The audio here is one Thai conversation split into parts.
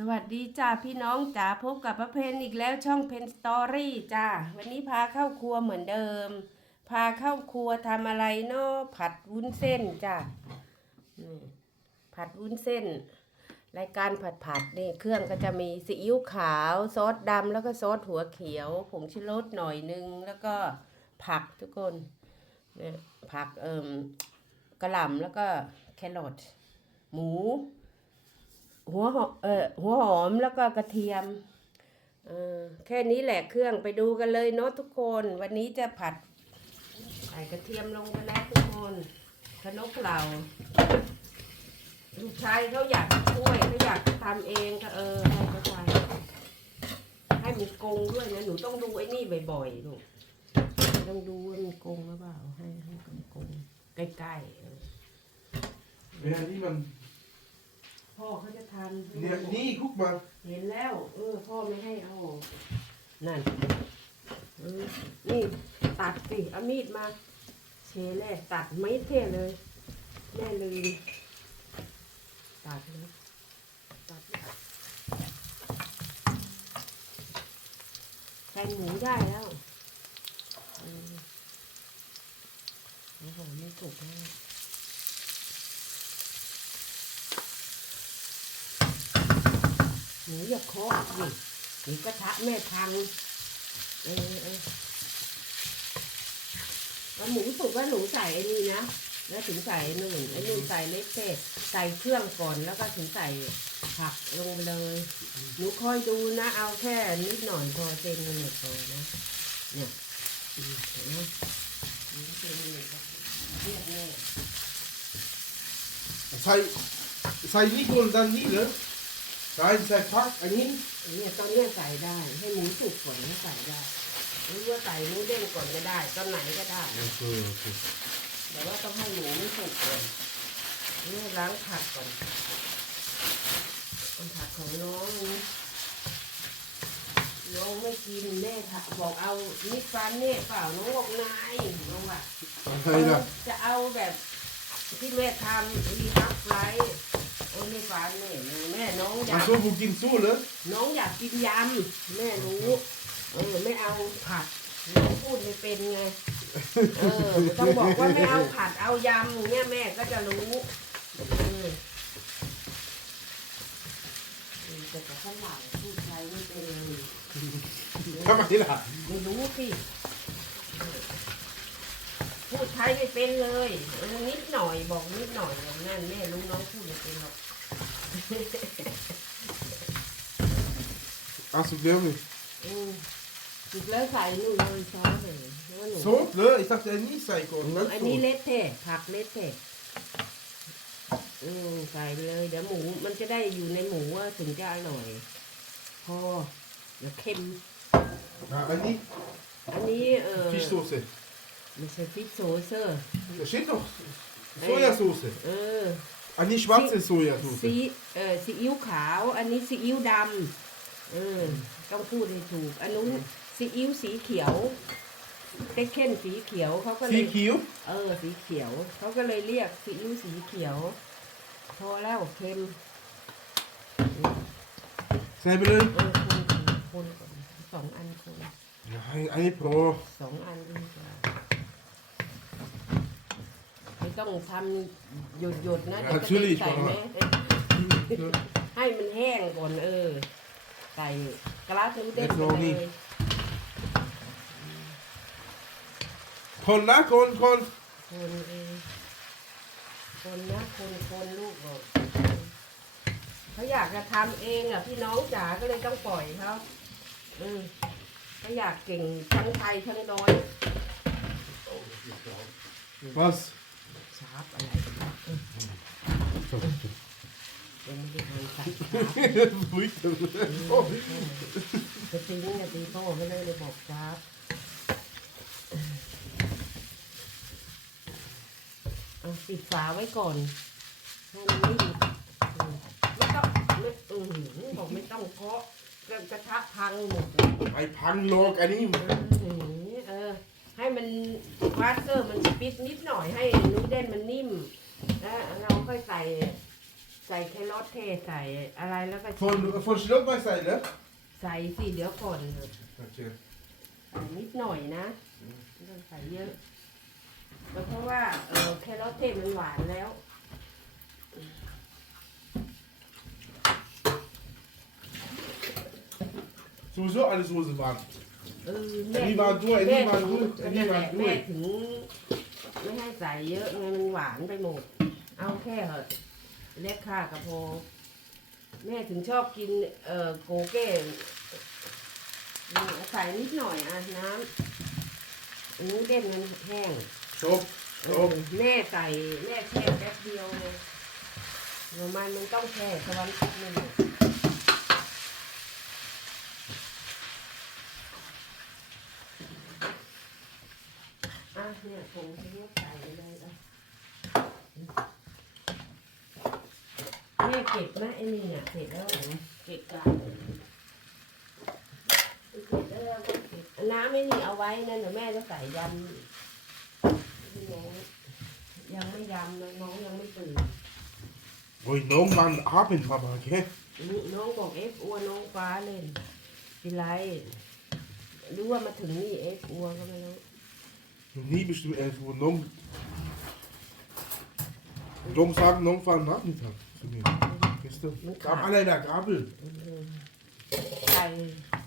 สวัสดีจ้าพี่น้องจ๋าพบกับป้าเพนอีกแล้วช่องเพนสตอรี่จ้าวันนี้พาเข้าครัวเหมือนเดิม พาเข้าครัวทำอะไรเนาะผัดวุ้นเส้นจ้าผัดวุ้นเส้น รายการผัดผัดนี่เครื่องก็จะมีซีอิ๊วขาวซอสดำแล้วก็ซอสหัวเขียว ผงชูรสหน่อยนึง แล้วก็ผักทุกคนเนี่ยผักเอ่มกระหล่ำแล้วก็แครอทหมู หัวหอมเออหัวหอมแล้วก็กระเทียมเออแค่นี้แหละเครื่องไปดูกันเลยเนาะทุกคน วันนี้จะผัดใส่กระเทียมลงไปแล้วทุกคนขนกเราลูกชายเขาอยากช่วยเขาอยากทำเองก็เออให้เขาทำให้มีกงด้วยนะหนูต้องดูไอ้นี่บ่อยๆลูกต้องดูว่ามีกงหรือเปล่าให้ให้มีกงใกล้ๆเออ Ja, niemand. พ่อเขาจะทำ Nee, nee, guck mal. เห็นแล้ว เออ พ่อไม่ให้เอาออกนั่นเออนี่ตัดสิเอามีดมาเชแน่ตัดไม่เท่เลยแน่ลืมตัดเลยตัดใส่หมูได้แล้วเออโอ้โหไม่สุกแล้ว หนูอย่าเคาะสิหนูกระทะแม่พังเออเออแล้วหมูสุกว่าหนูใส่ไอ้นี่นะ แล้วถึงใส่ไอ้นู่นไอ้นู่นใส่เล็กเต้ใส่เครื่องก่อนแล้วก็ถึงใส่ผักลงไปเลย หนูคอยดูนะ เอาแค่นิดหน่อยพอเจนมันหมดพอนะ เนี่ยอืมเห็นไหมนี่เจนมันหมดเรียกแน่ Zij, zij niet gewoon dan niet, hè? Zij, zij pak en niet. เนี่ยตอนเนี้ยใส่ได้ ให้หมูสุกก่อนก็ใส่ได้หรือว่าใส่หมูเด้งก่อนก็ได้ตอนไหนก็ได้ Oké, oké. แต่ว่าต้องให้หมูมันสุกก่อนนี่ล้างผักก่อนเอาผักของน้องนี่น้องไม่กินแม่ค่ะบอกเอานิดฟันเนี่ยเปล่าน้องบอกนายน้องว่า Dan ga je dat. จะเอาแบบที่แม่ทำรีฮับไลท์โอ้ยไม่ฟันเนี่ยแม่น้องอยาก Maar zoveel kind zo, hè? น้องอยากกินยำแม่รู้เออไม่เอาผัดน้องพูดไม่เป็นไงเออต้องบอกว่าไม่เอาผัดเอายำอย่างเนี่ยแม่ก็จะรู้เออเออแต่กับฝรั่งพูดไทยไม่เป็นเลย Ga maar hier aan. ไม่รู้สิ พูดไทยไม่เป็นเลยเออนิดหน่อยบอกนิดหน่อยอย่างนั้นแม่รู้น้องพูดไม่เป็นหรอก Alsjeblieft. niet. อืมจุดแล้วใส่นู่นเลยซอสเลยแล้วหนู Zo, hè? Ik dacht dat hij niet zei, kon. อันนี้เล็ดเทะผักเล็ดเทะอืมใส่ไปเลยเดี๋ยวหมูมันจะได้อยู่ในหมูว่าถึงจะอร่อย พอเดี๋ยวเค็ม Ja, en niet อันนี้เออ vissoos. ไม่ใช่ฟิชโซเซอร์ Er zit nog sojasaus. เออ En niet zwarte sojasaus. ซีเออซีอิ๊วขาว อันนี้ซีอิ๊วดำ เออ ต้องพูดให้ถูก อันนู้นซีอิ๊วสีเขียวเต็กเค้นสีเขียวเขาก็เลย Zie kiel. เออ สีเขียว เขาก็เลยเรียกซีอิ๊วสีเขียว พอแล้วเค็ม Zijn we er? เออคนคนก่อนสองอันคน Ja, en niet pro. สองอันดีกว่า ไม่ต้องทำหยุดหยุดๆนะ Ja, เดี๋ยวจะได้ natürlich, ใส่ mama. แม่ให้มันแห้งก่อนเออ ใส่กระลานูเด้งไปเลย Kon na, kon, kon. คนเองคนนะคนคนลูกบอกเขาอยากจะทำเองอะพี่น้องจ๋าก็เลยต้องปล่อยเขาอืมเขาอยากเก่งทั้งไทยทั้งน้อย Was? ชาร์ปอะไรนะเออยังไม่ได้ทำใส่ชาร์ป Vloeit. จะตีเนี่ยตีพ่อไม่ได้เลยบอกชาร์ปเอาปิดฝาไว้ก่อนให้มันนิ่มอืมไม่ต้องไม่อืมบอกไม่ต้องเคาะกระทะพังหมดเลย Hij hangt log en niet. อืมเออ ให้มันวาสเซอร์มันปิดนิดหน่อยให้นูเด้นมันนิ่ม แล้วเราค่อยใส่ใส่แครอทเทใส่อะไรแล้วก็ Voor, voor slok bij zijn, hè? ใส่สิเดี๋ยวก่อน Oké. ใส่นิดหน่อยนะไม่ต้องใส่เยอะแล้วเพราะว่าเออแครอทเทศมันหวานแล้ว Sowieso alles hoe ze waren. เอออันนี้วางด้วยอันนี้วางด้วยอันนี้แม่วางด้วย แม่ถึงไม่ให้ใส่เยอะไงมันหวานไปหมด เอาแค่เหอะเล็กค่ากระโพแม่ถึงชอบกินเอ่อโกเก้ใส่นิดหน่อยอะน้ำอันนี้เด่นมันแห้ง Stop. เออ Stop. แม่ใส่แม่แช่แป๊บเดียวเลยประมาณมันต้องแช่สวรรค์คิดหนึง เนี่ยผงชูรสใส่ไปเลยอะแม่เก็บไหมไอ้นี่เนี่ยเสร็จแล้วเหรอเก็บกันเก็บแล้วก็เก็บน้ำไม่นี่เอาไว้นั่นเดี๋ยวแม่จะใส่ยำพี่น้องยังไม่ยำนะน้องยังไม่ตื่น Hoi, no man, abend, papa, hè? น้องบอกเอฟอัวน้องฟ้าเล่นเป็นไรหรือว่ามาถึงนี่เอฟอัวก็ไม่รู้ Nog niet bestemd, en voor non. Dom sagen, non van nachmittag. Zu mir. Gestern. Gab alle da Gabel. ไก่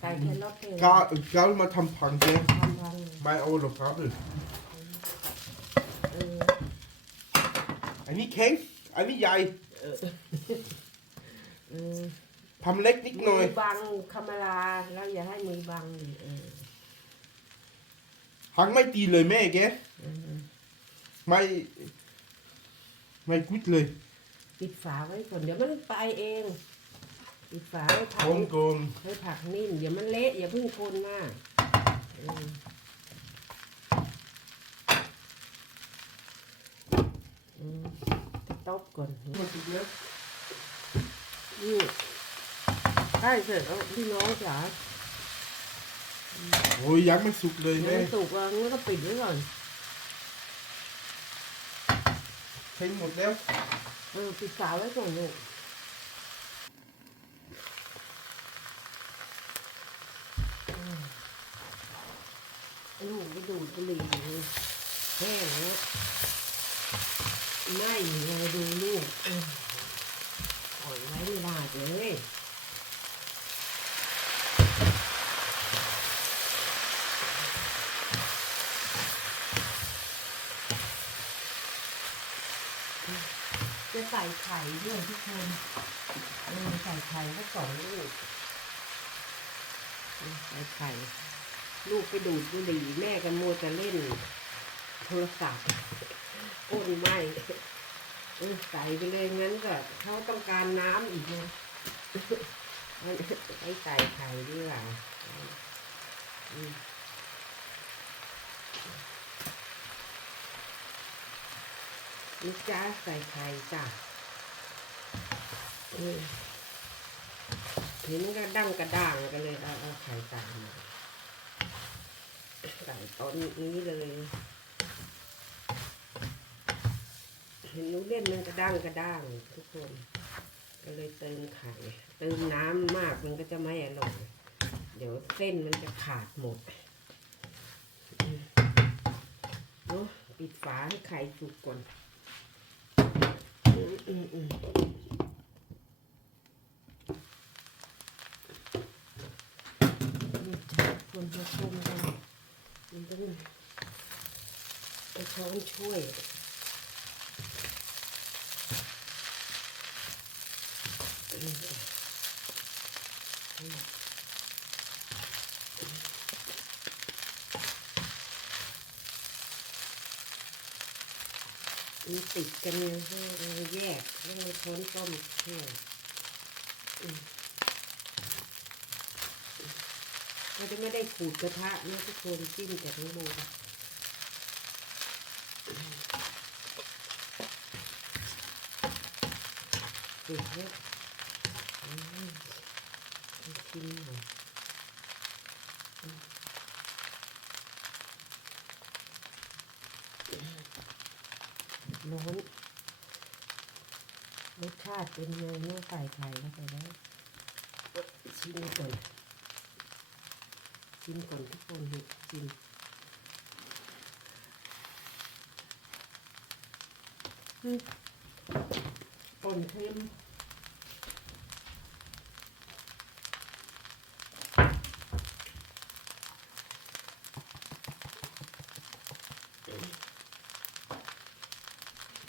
ไก่แครอทเทล Ga, Gabel mal Tampang, hè? ทำพัง Mein Auto, Gabel. เอออันนี้แข็งอันนี้ใหญ่เออเออทำเล็กนิดหน่อย มือบังคามาลา แล้วอย่าให้มือบังดิเออ หังไม่ตีเลยแม่แกเออไม่ไม่กุดเลยปิดฝาไว้ก่อนเดี๋ยวมันไปเองปิดฝาไว้ผัพกร้อมก่อนไว้ผักนิ่มเดี๋ยวมันเละอย่าเพิ่งคนมากเอออืมจะตบก่อนมันสุกแล้วนี่ใกล้เสร็จแล้วพี่น้องจ๋า โอ้ยยังไม่สุกเลยเดี๋ยวแม่มันสุกแล้วงั้นก็ปิดไว้ก่อนเทงหมดแล้วเออปิดฝาไว้ก่อนลูกอืมลูกไปดูดบุหรี่อยู่แห้งแล้วไม่เลยดูลูกเออปล่อยไว้ไม่ได้เลยจะใส่ไข่ด้วยทุกคนเออใส่ไข่ก็สองลูกใส่ไข่ ลูกไปดูดบุหรี่แม่กันมัวจะเล่น โทรศัพท์โอ้ยไม่เออใส่ไปเลยงั้นก็เขาต้องการน้ำอีกนะให้ใส่ไข่ดีกว่าอืมนี่จ้าใส่ไข่จ้ะ เห็นก็ดั้งกระด้างกันเลยเอาเอาไข่ใส่มาใส่ตอนนี้เลยเห็นนูเล่นมันกระด้างกระด้างทุกคน ก็เลยเติมไข่เติมน้ำมากมันก็จะไม่อร่อยเดี๋ยวเส้นมันจะขาดหมดเนาะปิดฝาให้ไข่สุกก่อนอืมอืมอืมนี่ จะคนมาชมกันมันต้องเอาช้อนช่วยมันติดกันไงให้เอาแยกแล้วเอาช้อนต้มช่วยอืม เราจะไม่ได้ขูดกระทะนะทุกคนจิ้มจากข้งบนติดเนี่ยอืมชิมหน่อยร้อนรสชาติเป็นไงเนี่ยใส่ไข่เข้าไปแล้วชิมก่อน ชิมก่อนทุกคนเห็ดชิมอืมป่นเค็ม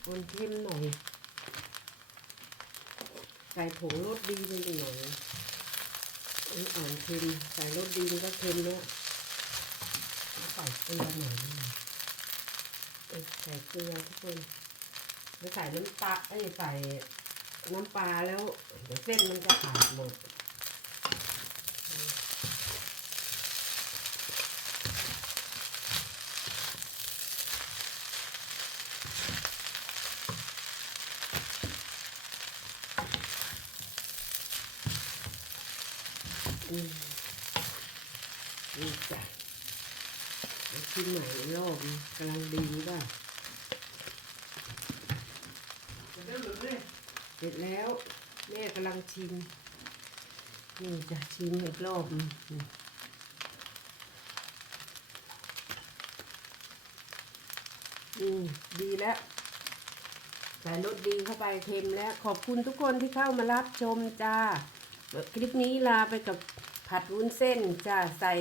ป่นเค็มหน่อย ใส่ผงรสดีไปหน่อย เอออ่อนเค็มใส่รสดีมันก็เค็มแล้วใส่เกลือหน่อยนึงใส่เกลือทุกคนแล้วใส่น้ำตาเอ้ยใส่น้ำปลาแล้วเดี๋ยวเส้นมันจะขาดหมด นี่จ้ะชิมใหม่รอบกำลังดีป่ะ Det är väl det. เสร็จแล้วแม่กำลังชิมนี่จะชิมอีกรอบนึงนี่อืมดีแล้วใส่รสดีเข้าไปเค็มแล้ว ขอบคุณทุกคนที่เข้ามารับชมจ้า คลิปนี้ลาไปกับ ผัดวุ้นเส้นจ้าใส่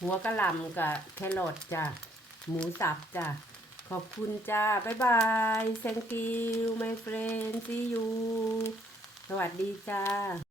หัวกะหล่ำกับแครอทจ้าหมูสับจ้าขอบคุณจ้า บ๊ายบาย thank you my friend see you สวัสดีจ้า